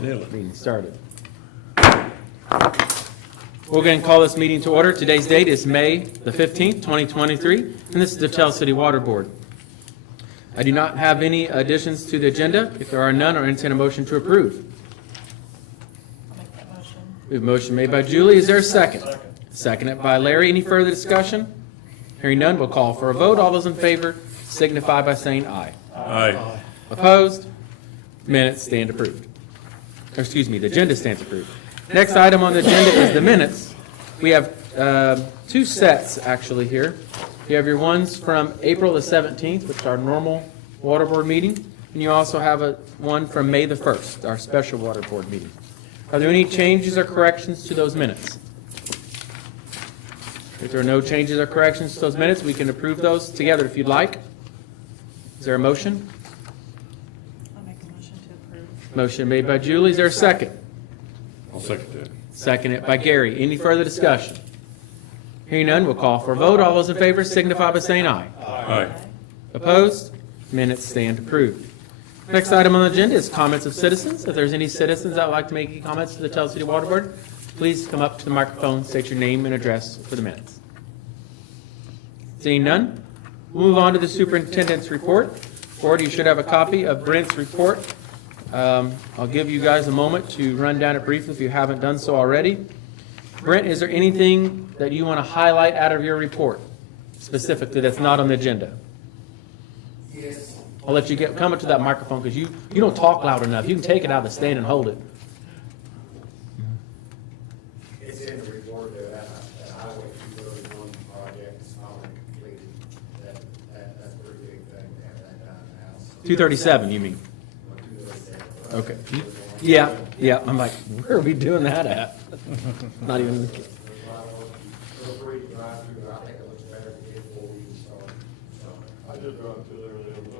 Meeting started. We're going to call this meeting to order. Today's date is May the 15th, 2023, and this is the Tell City Water Board. I do not have any additions to the agenda. If there are none, I'll entertain a motion to approve. I'll make that motion. We have a motion made by Julie. Is there a second? Seconded by Larry. Any further discussion? Hearing none, we'll call for a vote. All those in favor signify by saying aye. Aye. Opposed? Minutes stand approved. Or excuse me, the agenda stands approved. Next item on the agenda is the minutes. We have two sets actually here. You have your ones from April the 17th, which is our normal water board meeting, and you also have one from May the 1st, our special water board meeting. Are there any changes or corrections to those minutes? If there are no changes or corrections to those minutes, we can approve those together if you'd like. Is there a motion? I'll make a motion to approve. Motion made by Julie. Is there a second? I'll second that. Seconded by Gary. Any further discussion? Hearing none, we'll call for a vote. All those in favor signify by saying aye. Aye. Opposed? Minutes stand approved. Next item on the agenda is comments of citizens. If there's any citizens that would like to make any comments to the Tell City Water Board, please come up to the microphone, state your name and address for the minutes. Seeing none, we'll move on to the superintendent's report. Board, you should have a copy of Brent's report. I'll give you guys a moment to run down it briefly if you haven't done so already. Brent, is there anything that you want to highlight out of your report specifically that's not on the agenda? Yes. I'll let you come up to that microphone because you don't talk loud enough. You can take it out of the stand and hold it. It's in the report that Highway 231 project is finally completed. That's a pretty big thing to have that done now. 237, you mean? 237. Okay. Yeah. I'm like, where are we doing that at? Not even. Feel free to drive through. I think it looks better than it did before we even started. I just drove through there the other day.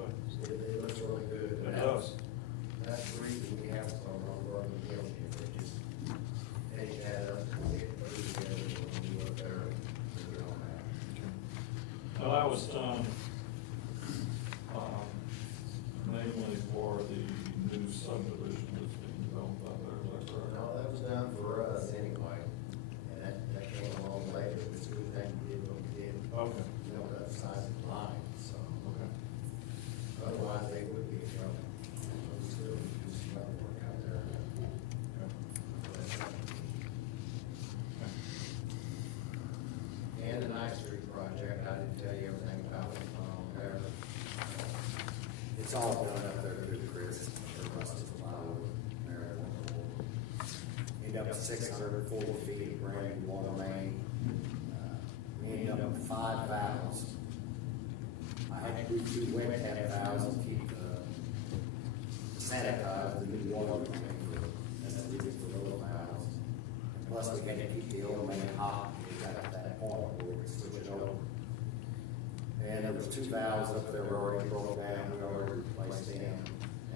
It looks really good. It does. That's the reason we have some on the road and hill here. It just, they add up to get pretty together when we look there and put it on that. Well, that was done, mainly for the new subdivision that's being developed out there, is that correct? No, that was done for us anyway, and that came along later. It's a good thing we did what we did. Okay. You know, that size of the line, so Okay. otherwise they would be in trouble. We still do some other work out there. And the Ninth Street project, I didn't tell you everything about it there. It's all done up there through the Chris, the rest of the line there. End up 640 feet of brand new water main. We ended up with 5 valves. I had to do 2 wet tap valves to keep sanitize the new water main. That's the reason for those valves. And plus, we had to keep the old main hot. We got to that point where we could switch it over. And there was 2 valves up there were already broke down, we already replaced them.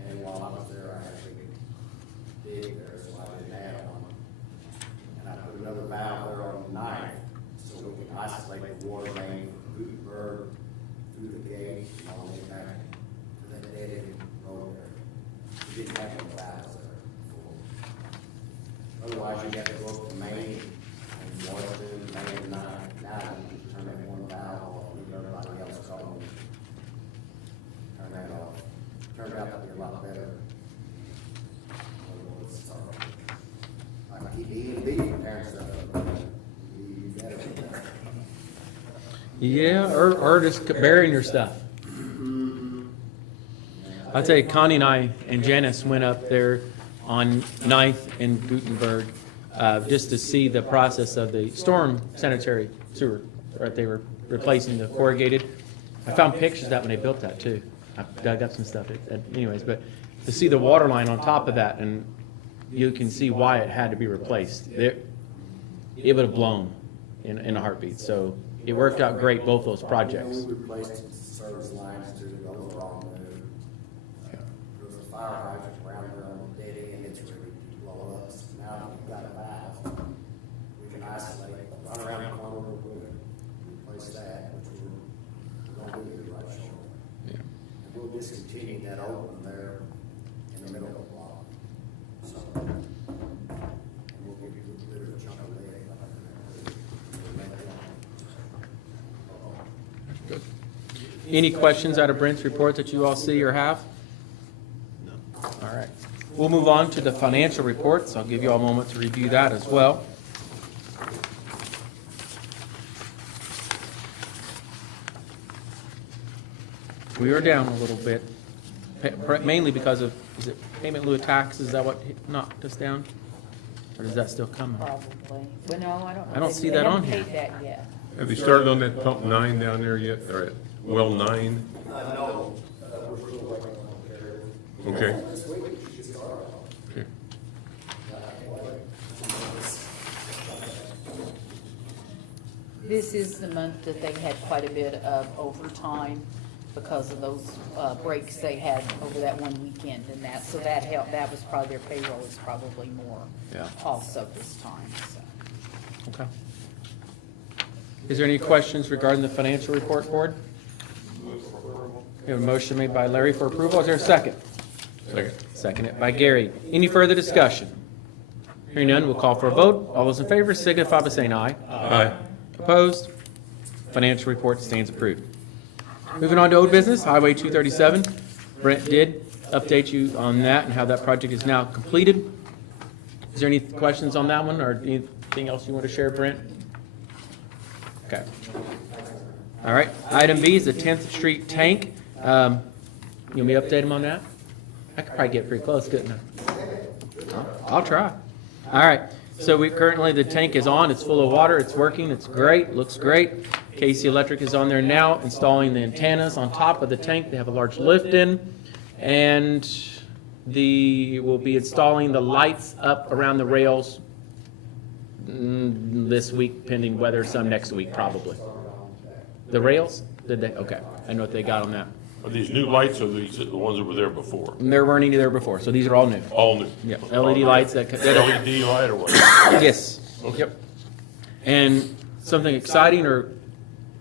And while I was there, I actually dig there, so I didn't add on. And I put another valve there on the 9th, so we can isolate the water main from Gutenberg through the gate and all the way back to that dead end road there. We didn't have no valves there before. Otherwise, you have to go up to Main and water through the main 9. Now you just turn that one valve off, leave everybody else going. Turn that off. Turned out to be a lot better. I keep E&D from tearing stuff up. You better do that. Yeah, or just burying your stuff. I'll tell you, Connie and I and Janice went up there on 9th and Gutenberg just to see the process of the storm sanitary sewer. Right, they were replacing the corrugated. I found pictures of that when they built that too. I dug up some stuff. Anyways, but to see the water line on top of that, and you can see why it had to be replaced. It would have blown in a heartbeat. So it worked out great, both those projects. We replaced service lines too, those are all new. There was a fire hydrant around there on the dead end, it's ready to blow up. So now that we've got a valve, we can isolate, run around the corner real quick, replace that, which we're gonna do right shortly. Yeah. And we'll discontinue that old one there in the middle of the block. So Any questions out of Brent's report that you all see or have? No. All right. We'll move on to the financial reports. I'll give you all a moment to review that as well. We are down a little bit, mainly because of, is it payment in lieu of tax? Is that what knocked us down? Or is that still coming? Probably. But no, I don't know. I don't They- see they that on haven't here. paid that yet. Have they started on that pump 9 down there yet, or at well 9? No, we're still waiting on the Okay. This week, we should start. Okay. This is the month that they had quite a bit of overtime because of those breaks they had over that one weekend and that. So that helped, that was probably, their payroll is probably more Yeah. also this time, so. Okay. Is there any questions regarding the financial report, Board? We have a motion made by Larry for approval. Is there a second? Second. Seconded by Gary. Any further discussion? Hearing none, we'll call for a vote. All those in favor signify by saying aye. Aye. Opposed? Financial report stands approved. Moving on to old business, Highway 237. Brent did update you on that and how that project is now completed. Is there any questions on that one or anything else you want to share, Brent? Okay. All right. Item B is the 10th Street tank. You want me to update him on that? I could probably get pretty close, couldn't I? I'll try. All right. So currently the tank is on. It's full of water. It's working. It's great. Looks great. KC Electric is on there now installing the antennas on top of the tank. They have a large lift in. And we'll be installing the lights up around the rails this week, pending weather, some next week probably. The rails? Did they? Okay. I know what they got on that. Are these new lights or these the ones that were there before? And there weren't any there before, so these are all new. All new? Yeah, LED lights that. LED light or what? Yes. Yep. And something exciting, or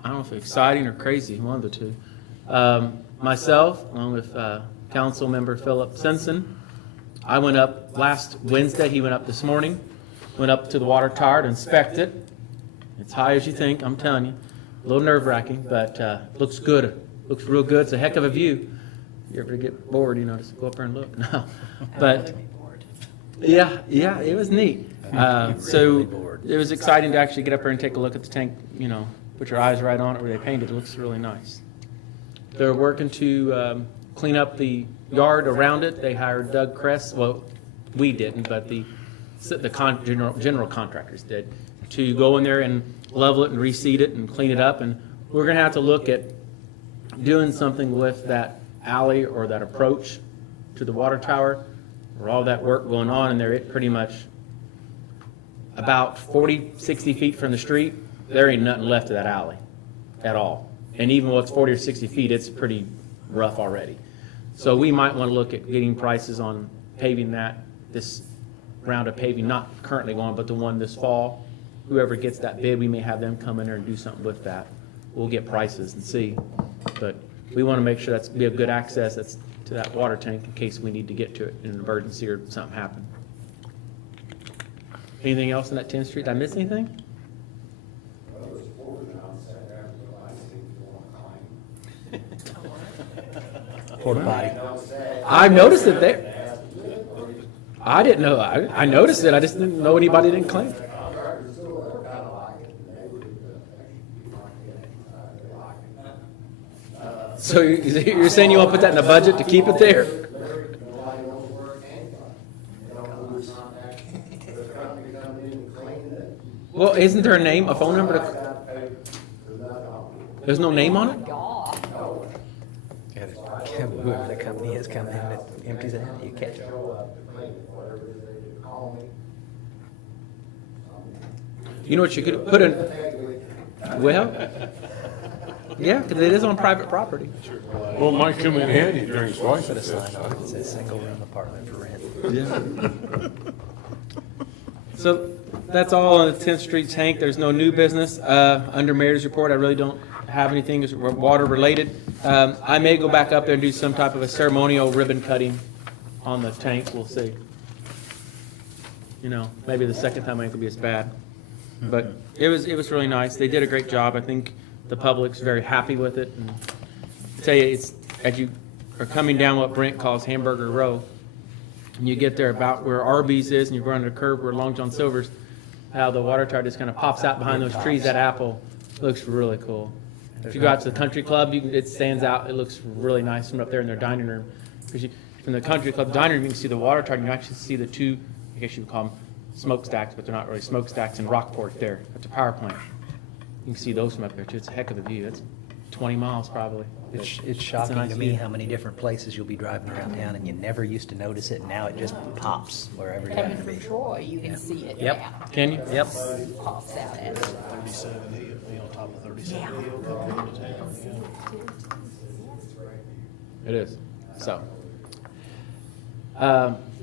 I don't know if exciting or crazy, one of the two. Myself, along with Council Member Philip Simpson, I went up last Wednesday. He went up this morning. Went up to the water tower to inspect it. It's high as you think. I'm telling you, a little nerve-wracking, but looks good. Looks real good. It's a heck of a view. You ever get bored, just go up there and look. No, but yeah, it was neat. So it was exciting to actually get up there and take a look at the tank. Put your eyes right on it where they painted. It looks really nice. They're working to clean up the yard around it. They hired Doug Kress. Well, we didn't, but the general contractors did, to go in there and level it and reseed it and clean it up. And we're going to have to look at doing something with that alley or that approach to the water tower, where all that work going on, and they're pretty much about 40, 60 feet from the street. There ain't nothing left of that alley at all. And even though it's 40 or 60 feet, it's pretty rough already. So we might want to look at getting prices on paving this round of paving, not currently one, but the one this fall. Whoever gets that bid, we may have them come in there and do something with that. We'll get prices and see. But we want to make sure we have good access to that water tank in case we need to get to it in an emergency or something happen. Anything else on that 10th Street? Did I miss anything? Well, there's a border down there, but I think you want to climb. Porta potty. I've noticed it there. I didn't know. I noticed it. I just didn't know anybody didn't claim it. Contractors still there, kind of like it, and they would actually be like it. So you're saying you want to put that in the budget to keep it there? Nobody knows where it came from. They don't know who's contact. The company come in and cleaned it. Well, isn't there a name, a phone number? There's no name on it? God. Whoever the company is come in and empties it out, you catch it. You know what you could put in? Well, yeah, because it is on private property. Well, it might come in handy during his Put a license sign test. on it that says single room apartment for rent. So that's all on the 10th Street tank. There's no new business. Under Mayor's report, I really don't have anything that's water related. I may go back up there and do some type of a ceremonial ribbon cutting on the tank. We'll see. Maybe the second time ain't gonna be as bad. But it was really nice. They did a great job. I think the public's very happy with it. And tell you, it's, as you are coming down what Brent calls Hamburger Row, and you get there about where Arby's is, and you're going to the curve where Long John Silver's, how the water tower just kind of pops out behind those trees, that apple looks really cool. If you go out to the country club, it stands out, it looks really nice from up there in their dining room. Because from the country club dining room, you can see the water tower, and you actually see the two, I guess you would call them smokestacks, but they're not really smokestacks in Rockport there, at the power plant. You can see those from up there too, it's a heck of a view, it's 20 miles probably. It's shocking nice to me view. how many different places you'll be driving around town and you never used to notice it, and now it just pops wherever you Coming happen to from be. Troy, you can see it Yep. now. Can you? Yep. Pops out at it. 37 Hill, be on top of 37 Hill, coming into town, yeah. It is, so.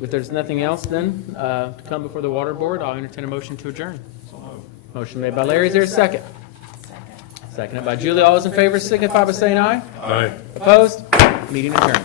If there's nothing else then, to come before the water board, I'll entertain a motion to adjourn. Motion made by Larry, is there a second? Seconded by Julie, all those in favor signify by saying aye. Aye. Opposed? Meeting adjourned.